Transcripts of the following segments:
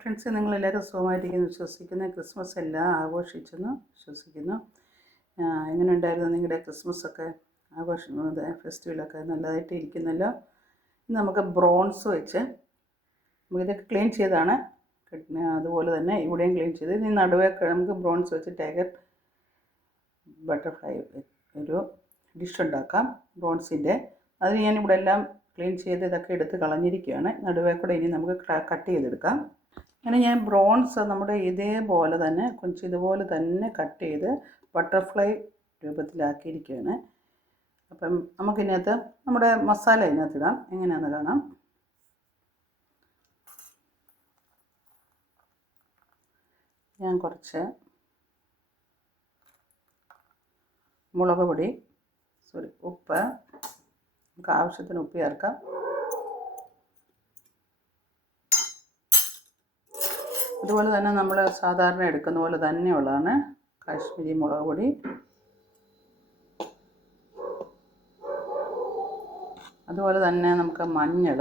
Friends നിങ്ങളെല്ലാവരും സുഖമായിരിക്കുന്നു വിശ്വസിക്കുന്നു. ക്രിസ്മസ് എല്ലാം ആഘോഷിച്ചെന്ന് വിശ്വസിക്കുന്നു. എങ്ങനെ ഉണ്ടായിരുന്നു നിങ്ങളുടെ ക്രിസ്മസ് ഒക്കെ? ആഘോഷിക്കുന്നത് ഫെസ്റ്റിവലൊക്കെ നല്ലതായിട്ട് ഇരിക്കുന്നല്ലോ. നമുക്ക് ബ്രോൺസ് വെച്ച് നമുക്ക് ഇതൊക്കെ ക്ലീൻ ചെയ്താണ് അതുപോലെ തന്നെ ഇവിടെയും ക്ലീൻ ചെയ്ത്. ഇനി നടുവേ നമുക്ക് ബ്രോൺസ് വെച്ച് ടൈഗർ ബട്ടർഫ്ലൈ ഒരു ഡിഷ് ഉണ്ടാക്കാം ബ്രോൺസിന്റെ അതിന് ഞാൻ ഇവിടെ എല്ലാം ക്ലീൻ ചെയ്ത് ഇതൊക്കെ എടുത്ത് കളഞ്ഞിരിക്കുകയാണ്. നടുവേ കൂടെ ഇനി നമുക്ക് കട്ട് ചെയ്തെടുക്കാം. അങ്ങനെ ഞാൻ ബ്രോൺസ് നമ്മുടെ ഇതേപോലെ തന്നെ കൊഞ്ച് ഇതുപോലെ തന്നെ കട്ട് ചെയ്ത് ബട്ടർഫ്ലൈ രൂപത്തിലാക്കിയിരിക്കുകയാണ്. അപ്പം നമുക്കിതിനകത്ത് നമ്മുടെ മസാല ഇതിനകത്ത് ഇടാം. എങ്ങനെയാണെന്ന് കാണാം. ഞാൻ കുറച്ച് മുളക് പൊടി സോറി ഉപ്പ് നമുക്ക് ആവശ്യത്തിന് ഉപ്പ് ചേർക്കാം. അതുപോലെ തന്നെ നമ്മൾ സാധാരണ എടുക്കുന്ന പോലെ തന്നെയുള്ളതാണ്. കാശ്മീരി മുളക് പൊടി. അതുപോലെ തന്നെ നമുക്ക് മഞ്ഞൾ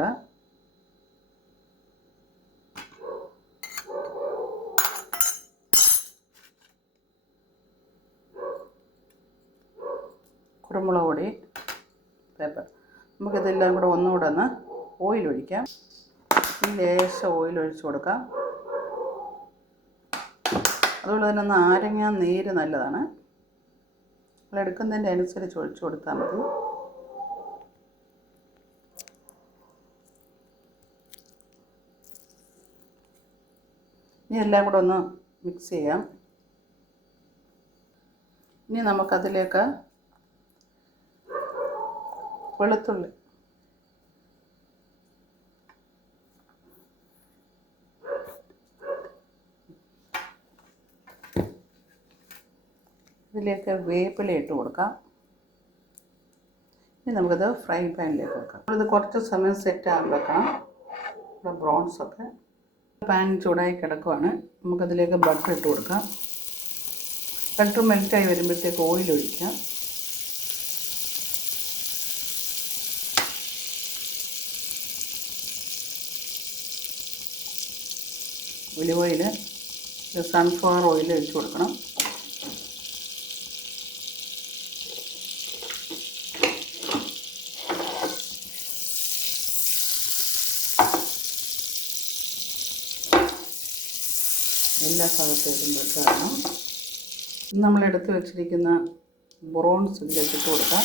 കുരുമുളക് പൊടി പേപ്പർ. നമുക്കിതെല്ലാം കൂടെ ഒന്നുകൂടെ ഒന്ന് ഓയിൽ ഒഴിക്കാം ലേശം ഓയിൽ ഒഴിച്ച് കൊടുക്കാം. അതുപോലെ തന്നെ നാരങ്ങ നീര് നല്ലതാണ്. നമ്മൾ എടുക്കുന്നതിന്റെ അനുസരിച്ച് ഒഴിച്ചു കൊടുത്താൽ മതി. ഇനി എല്ലാം കൂടെ ഒന്ന് മിക്സ് ചെയ്യാം. ഇനി നമുക്കതിലേക്ക് വെളുത്തുള്ളി ഇതിലേക്ക് വേപ്പില ഇട്ട് കൊടുക്കാം. ഇനി നമുക്കത് ഫ്രൈ പാനിലേക്ക് വെക്കാം. ഇത് കുറച്ച് സമയം സെറ്റ് ആകാൻ വെക്കണം. ബ്രോൺസ് ഒക്കെ പാൻ ചൂടായി കിടക്കുവാണ്. നമുക്കതിലേക്ക് ബട്ടർ ഇട്ട് കൊടുക്കാം. ബട്ടർ മെൽറ്റായി വരുമ്പോഴത്തേക്ക് ഓയിൽ ഒഴിക്കാം. ഒലിവ് ഓയിൽ സൺഫ്ലവർ ഓയിൽ ഒഴിച്ച് കൊടുക്കണം. എല്ലാ ഭാഗത്തേക്കും വെക്കണം. നമ്മൾ എടുത്ത് വെച്ചിരിക്കുന്ന ബ്രോൺസ് ഇതിലേക്ക് ഇട്ട് കൊടുക്കാം.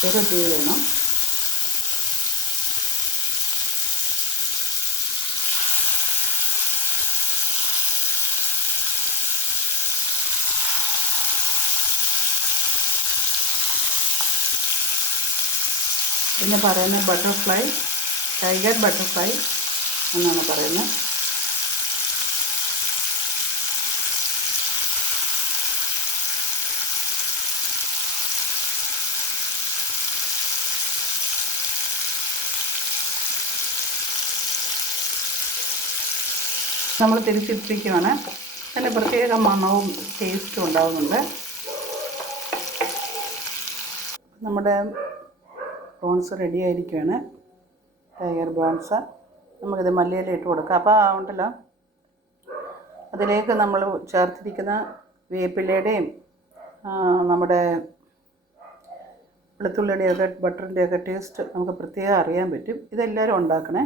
ചെറു വേണം. പിന്നെ പറയുന്നത് ബട്ടർഫ്ലൈ ടൈഗർ ബട്ടർഫ്ലൈ എന്നാണ് പറയുന്നത്. നമ്മൾ തിരിച്ചിട്ടിരിക്കുകയാണ് നല്ല പ്രത്യേക മണവും ടേസ്റ്റും ഉണ്ടാകുന്നുണ്ട് നമ്മുടെ ബോൺസ് റെഡി ആയിരിക്കുകയാണ് ടൈഗർ പ്രോൺസ് നമുക്കിത് മല്ലിയില ഇട്ട് കൊടുക്കാം. അപ്പോൾ ഉണ്ടല്ലോ. അതിലേക്ക് നമ്മൾ ചേർത്തിരിക്കുന്ന വേപ്പിലയുടെയും നമ്മുടെ വെളുത്തുള്ളിയുടെയൊക്കെ ബട്ടറിന്റെയൊക്കെ ടേസ്റ്റ് നമുക്ക് പ്രത്യേകം അറിയാൻ പറ്റും. ഇതെല്ലാവരും ഉണ്ടാക്കണേ.